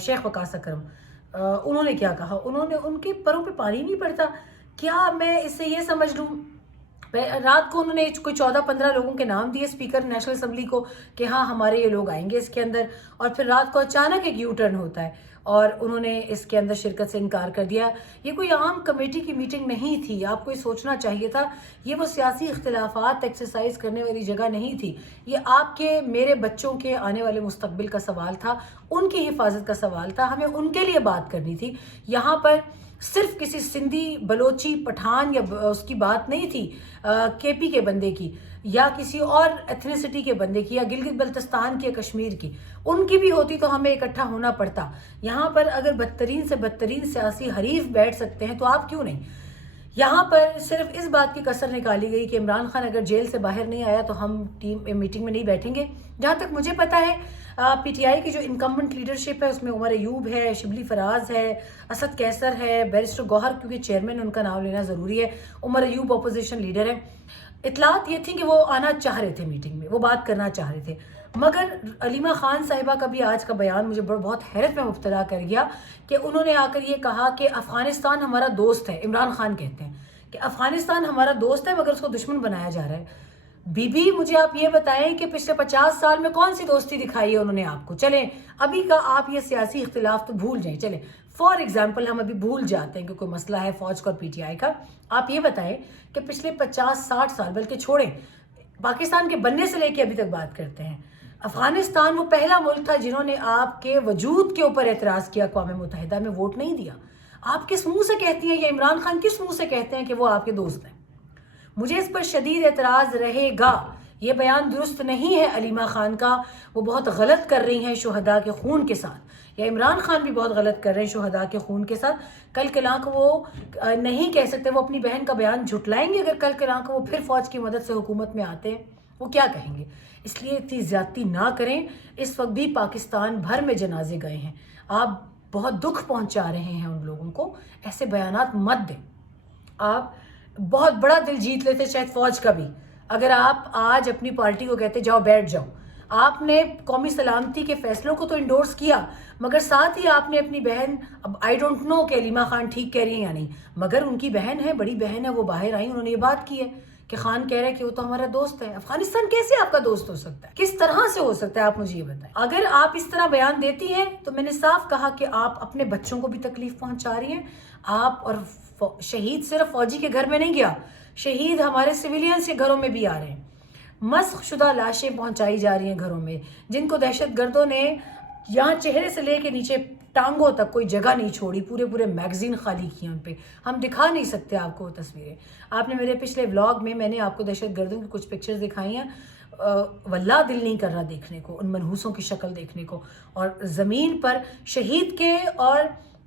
شیخ وقاص اکرم، انہوں نے کیا کہا، انہوں نے ان کے پروں پہ پانی نہیں پڑتا. کیا میں اس سے یہ سمجھ لوں، رات کو انہوں نے کوئی 14-15 لوگوں کے نام دیے اسپیکر نیشنل اسمبلی کو کہ ہاں ہمارے یہ لوگ آئیں گے اس کے اندر، اور پھر رات کو اچانک ایک یو ٹرن ہوتا ہے اور انہوں نے اس کے اندر شرکت سے انکار کر دیا. یہ کوئی عام کمیٹی کی میٹنگ نہیں تھی، آپ کو یہ سوچنا چاہیے تھا. یہ وہ سیاسی اختلافات ایکسرسائز کرنے والی جگہ نہیں تھی. یہ آپ کے میرے بچوں کے آنے والے مستقبل کا سوال تھا، ان کی حفاظت کا سوال تھا. ہمیں ان کے لیے بات کرنی تھی. یہاں پر صرف کسی سندھی، بلوچی، پٹھان یا اس کی بات نہیں تھی، کے پی کے بندے کی یا کسی اور ایتھنیسٹی کے بندے کی یا گلگت بلتستان کی یا کشمیر کی. ان کی بھی ہوتی تو ہمیں اکٹھا ہونا پڑتا. یہاں پر اگر بدترین سے بدترین سیاسی حریف بیٹھ سکتے ہیں تو آپ کیوں نہیں؟ یہاں پر صرف اس بات کی کسر نکالی گئی کہ عمران خان اگر جیل سے باہر نہیں آیا تو ہم ٹیم میٹنگ میں نہیں بیٹھیں گے. جہاں تک مجھے پتا ہے پی ٹی آئی کی جو انکمبنٹ لیڈرشپ ہے اس میں عمر ایوب ہے، شبلی فراز ہے، اسد کیسر ہے، بیرسٹر گوہر کیونکہ چیئرمین ان کا نام لینا ضروری ہے، عمر ایوب اپوزیشن لیڈر ہے. اطلاعات یہ تھیں کہ وہ آنا چاہ رہے تھے میٹنگ میں، وہ بات کرنا چاہ رہے تھے. مگر علیمہ خان صاحبہ کا بھی آج کا بیان مجھے بہت حیرت میں مبتلا کر گیا کہ انہوں نے آ کر یہ کہا کہ افغانستان ہمارا دوست ہے. عمران خان کہتے ہیں کہ افغانستان ہمارا دوست ہے مگر اس کو دشمن بنایا جا رہا ہے. بی مجھے آپ یہ بتائیں کہ پچھلے 50 سال میں کون سی دوستی دکھائی ہے انہوں نے آپ کو؟ چلیں ابھی کا آپ یہ سیاسی اختلاف تو بھول جائیں. چلیں فار ایگزامپل ہم ابھی بھول جاتے ہیں کہ کوئی مسئلہ ہے فوج کا اور پی ٹی آئی کا. آپ یہ بتائیں کہ پچھلے 50-60 سال، بلکہ چھوڑیں پاکستان کے بننے سے لے کے ابھی تک بات کرتے ہیں، افغانستان وہ پہلا ملک تھا جنہوں نے آپ کے وجود کے اوپر اعتراض کیا، اقوام متحدہ میں ووٹ نہیں دیا. آپ کس منہ سے کہتی ہیں، یا عمران خان کس منہ سے کہتے ہیں کہ وہ آپ کے دوست ہیں؟ مجھے اس پر شدید اعتراض رہے گا. یہ بیان درست نہیں ہے علیمہ خان کا، وہ بہت غلط کر رہی ہیں شہداء کے خون کے ساتھ، یا عمران خان بھی بہت غلط کر رہے ہیں شہداء کے خون کے ساتھ. کل کلاں کو وہ نہیں کہہ سکتے، وہ اپنی بہن کا بیان جھٹلائیں گے اگر کل کلاں کو وہ پھر فوج کی مدد سے حکومت میں آتے ہیں، وہ کیا کہیں گے؟ اس لیے اتنی زیادتی نہ کریں. اس وقت بھی پاکستان بھر میں جنازے گئے ہیں، آپ بہت دکھ پہنچا رہے ہیں ان لوگوں کو. ایسے بیانات مت دیں. آپ بہت بڑا دل جیت لیتے شاید فوج کا بھی اگر آپ آج اپنی پارٹی کو کہتے جاؤ بیٹھ جاؤ. آپ نے قومی سلامتی کے فیصلوں کو تو انڈورس کیا، مگر ساتھ ہی آپ نے اپنی بہن، اب آئی ڈونٹ نو کہ علیمہ خان ٹھیک کہہ رہی ہیں یا نہیں، مگر ان کی بہن ہے، بڑی بہن ہے، وہ باہر آئی، انہوں نے یہ بات کی ہے کہ خان کہہ رہے ہیں کہ وہ تو ہمارا دوست ہے. افغانستان کیسے آپ کا دوست ہو سکتا ہے؟ کس طرح سے ہو سکتا ہے؟ آپ مجھے یہ بتائیں. اگر آپ اس طرح بیان دیتی ہیں تو میں نے صاف کہا کہ آپ اپنے بچوں کو بھی تکلیف پہنچا رہی ہیں. آپ اور شہید صرف فوجی کے گھر میں نہیں گیا، شہید ہمارے سویلینز کے گھروں میں بھی آ رہے ہیں. مسخ شدہ لاشیں پہنچائی جا رہی ہیں گھروں میں، جن کو دہشت گردوں نے یہاں چہرے سے لے کے نیچے ٹانگوں تک کوئی جگہ نہیں چھوڑی، پورے میگزین خالی کیے ان پہ. ہم دکھا نہیں سکتے آپ کو وہ تصویریں. آپ نے میرے پچھلے ولاگ میں نے آپ کو دہشت گردوں کی کچھ پکچرز دکھائی ہیں، واللہ دل نہیں کر رہا دیکھنے کو، ان منحوسوں کی شکل دیکھنے کو. اور زمین پر شہید کے اور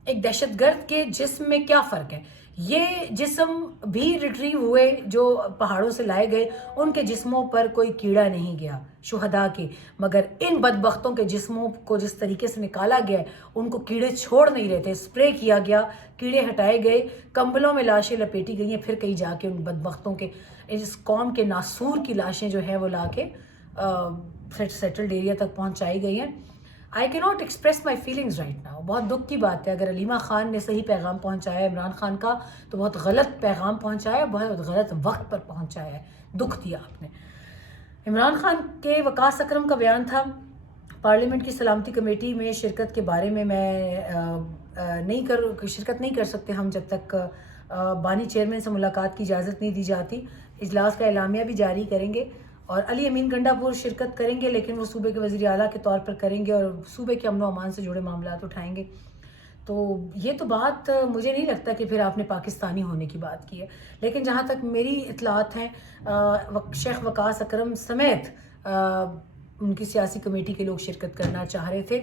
ایک دہشت گرد کے جسم میں کیا فرق ہے؟ یہ جسم بھی ریٹریو ہوئے جو پہاڑوں سے لائے گئے، ان کے جسموں پر کوئی کیڑا نہیں گیا شہداء کے، مگر ان بدبختوں کے جسموں کو جس طریقے سے نکالا گیا ہے ان کو کیڑے چھوڑ نہیں رہے تھے. اسپرے کیا گیا، کیڑے ہٹائے گئے، کمبلوں میں لاشیں لپیٹی گئی ہیں، پھر کہیں جا کے ان بدبختوں کے، اس قوم کے ناسور کی لاشیں جو ہیں وہ لا کے سیٹلڈ ایریا تک پہنچائی گئی ہیں. I cannot express my feelings right now. بہت دکھ کی بات ہے. اگر علیمہ خان نے صحیح پیغام پہنچایا ہے عمران خان کا تو بہت غلط پیغام پہنچایا ہے، بہت غلط وقت پر پہنچایا ہے. دکھ دیا آپ نے. عمران خان کے وقاص اکرم کا بیان تھا پارلیمنٹ کی سلامتی کمیٹی میں شرکت کے بارے میں شرکت نہیں کر سکتے ہم جب تک بانی چیئرمین سے ملاقات کی اجازت نہیں دی جاتی. اجلاس کا اعلامیہ بھی جاری کریں گے اور علی امین گنڈا پور شرکت کریں گے، لیکن وہ صوبے کے وزیر اعلیٰ کے طور پر کریں گے اور صوبے کے امن و امان سے جڑے معاملات اٹھائیں گے. تو یہ تو بات مجھے نہیں لگتا کہ پھر آپ نے پاکستانی ہونے کی بات کی ہے. لیکن جہاں تک میری اطلاعات ہیں شیخ وقاص اکرم سمیت ان کی سیاسی کمیٹی کے لوگ شرکت کرنا چاہ رہے تھے.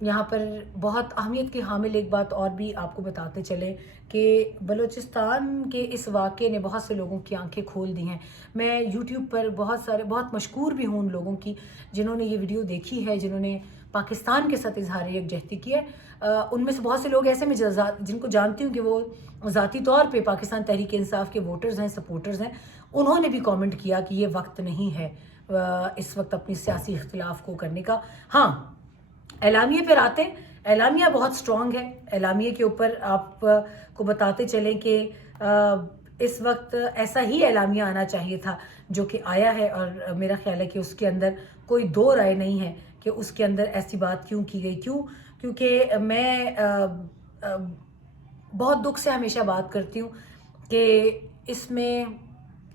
یہاں پر بہت اہمیت کی حامل ایک بات اور بھی آپ کو بتاتے چلیں کہ بلوچستان کے اس واقعے نے بہت سے لوگوں کی آنکھیں کھول دی ہیں. میں یوٹیوب پر بہت مشکور بھی ہوں ان لوگوں کی جنہوں نے یہ ویڈیو دیکھی ہے، جنہوں نے پاکستان کے ساتھ اظہار یکجہتی کی ہے. ان میں سے بہت سے لوگ ایسے میں جن کو جانتی ہوں کہ وہ ذاتی طور پہ پاکستان تحریک انصاف کے ووٹرز ہیں، سپورٹرز ہیں. انہوں نے بھی کامنٹ کیا کہ یہ وقت نہیں ہے اس وقت اپنی سیاسی اختلاف کو کرنے کا. ہاں، اعلامیے پر آتے ہیں. اعلامیہ بہت اسٹرانگ ہے. اعلامیے کے اوپر آپ کو بتاتے چلیں کہ اس وقت ایسا ہی اعلامیہ آنا چاہیے تھا جو کہ آیا ہے, اور میرا خیال ہے کہ اس کے اندر کوئی دو رائے نہیں ہے کہ اس کے اندر ایسی بات کیوں کی گئی. کیونکہ میں بہت دکھ سے ہمیشہ بات کرتی ہوں کہ اس میں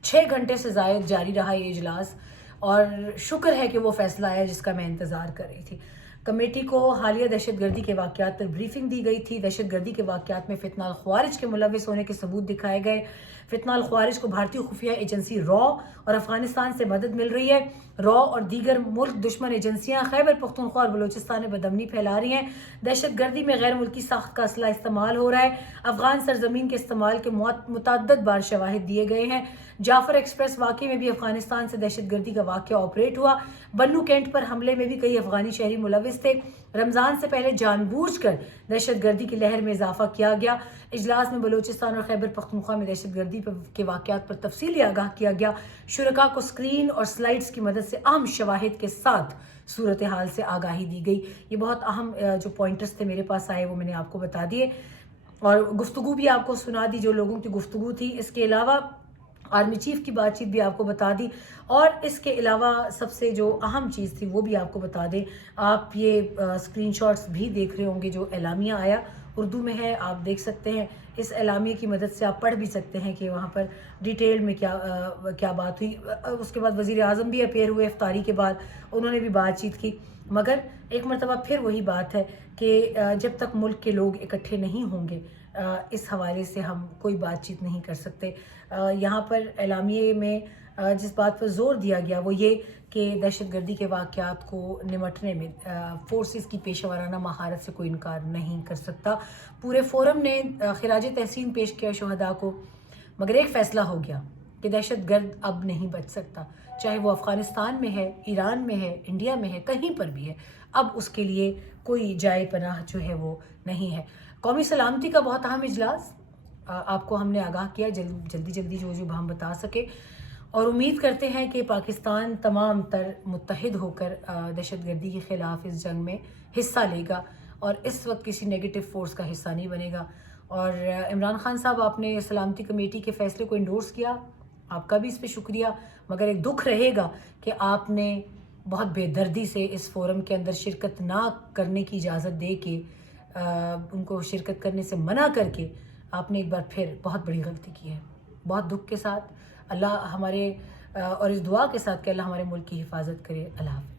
6 گھنٹے سے زائد جاری رہا یہ اجلاس, اور شکر ہے کہ وہ فیصلہ آیا جس کا میں انتظار کر رہی تھی. کمیٹی کو حالیہ دہشت گردی کے واقعات پر بریفنگ دی گئی تھی. دہشت گردی کے واقعات میں فتنہ الخوارج کے ملوث ہونے کے ثبوت دکھائے گئے. فتنہ الخوارج کو بھارتی خفیہ ایجنسی را اور افغانستان سے مدد مل رہی ہے. را اور دیگر ملک دشمن ایجنسیاں خیبر پختونخوا اور بلوچستان میں بدامنی پھیلا رہی ہیں. دہشت گردی میں غیر ملکی ساخت کا اسلحہ استعمال ہو رہا ہے. افغان سرزمین کے استعمال کے متعدد بار شواہد دیے گئے ہیں. جعفر ایکسپریس واقعے میں بھی افغانستان سے دہشت گردی کا واقعہ آپریٹ ہوا. بنو کینٹ پر حملے میں بھی کئی افغانی شہری ملوث تھے. رمضان سے پہلے جان بوجھ کر دہشت گردی کی لہر میں اضافہ کیا گیا. اجلاس میں بلوچستان اور خیبر پختونخوا میں دہشت گردی کے واقعات پر تفصیلی آگاہ کیا گیا. شرکاء کو اسکرین اور سلائیڈز کی مدد سے اہم شواہد کے ساتھ صورتحال سے آگاہی دی گئی. یہ بہت اہم جو پوائنٹرز تھے میرے پاس آئے وہ میں نے آپ کو بتا دیے, اور گفتگو بھی آپ کو سنا دی جو لوگوں کی گفتگو تھی. اس کے علاوہ آرمی چیف کی بات چیت بھی آپ کو بتا دی, اور اس کے علاوہ سب سے جو اہم چیز تھی وہ بھی آپ کو بتا دیں. آپ یہ اسکرین شاٹس بھی دیکھ رہے ہوں گے جو اعلامیہ آیا, اردو میں ہے, آپ دیکھ سکتے ہیں. اس اعلامیے کی مدد سے آپ پڑھ بھی سکتے ہیں کہ وہاں پر ڈیٹیل میں کیا بات ہوئی. اس کے بعد وزیر اعظم بھی اپیئر ہوئے افطاری کے بعد, انہوں نے بھی بات چیت کی. مگر ایک مرتبہ پھر وہی بات ہے کہ جب تک ملک کے لوگ اکٹھے نہیں ہوں گے اس حوالے سے ہم کوئی بات چیت نہیں کر سکتے. یہاں پر اعلامیے میں جس بات پر زور دیا گیا وہ یہ کہ دہشت گردی کے واقعات کو نمٹنے میں فورسز کی پیشہ ورانہ مہارت سے کوئی انکار نہیں کر سکتا. پورے فورم نے خراج تحسین پیش کیا شہداء کو, مگر ایک فیصلہ ہو گیا کہ دہشت گرد اب نہیں بچ سکتا, چاہے وہ افغانستان میں ہے, ایران میں ہے, انڈیا میں ہے, کہیں پر بھی ہے. اب اس کے لیے کوئی جائے پناہ جو ہے وہ نہیں ہے. قومی سلامتی کا بہت اہم اجلاس, آپ کو ہم نے آگاہ کیا جلدی جو ہم بتا سکے, اور امید کرتے ہیں کہ پاکستان تمام تر متحد ہو کر دہشت گردی کے خلاف اس جنگ میں حصہ لے گا, اور اس وقت کسی نیگیٹو فورس کا حصہ نہیں بنے گا. اور عمران خان صاحب, آپ نے سلامتی کمیٹی کے فیصلے کو انڈورس کیا, آپ کا بھی اس پہ شکریہ. مگر ایک دکھ رہے گا کہ آپ نے بہت بے دردی سے اس فورم کے اندر شرکت نہ کرنے کی اجازت دے کے, ان کو شرکت کرنے سے منع کر کے آپ نے ایک بار پھر بہت بڑی غلطی کی ہے. بہت دکھ کے ساتھ اللہ ہمارے اور اس دعا کے ساتھ کہ اللہ ہمارے ملک کی حفاظت کرے. اللہ حافظ.